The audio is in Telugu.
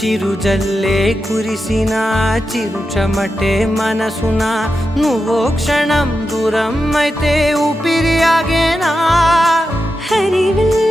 చిరుజల్లే కురిసిన చిరు చెమటే మనసున నువ్వో క్షణం దూరం అయితే ఊపిరి ఆగేనా హరివిల్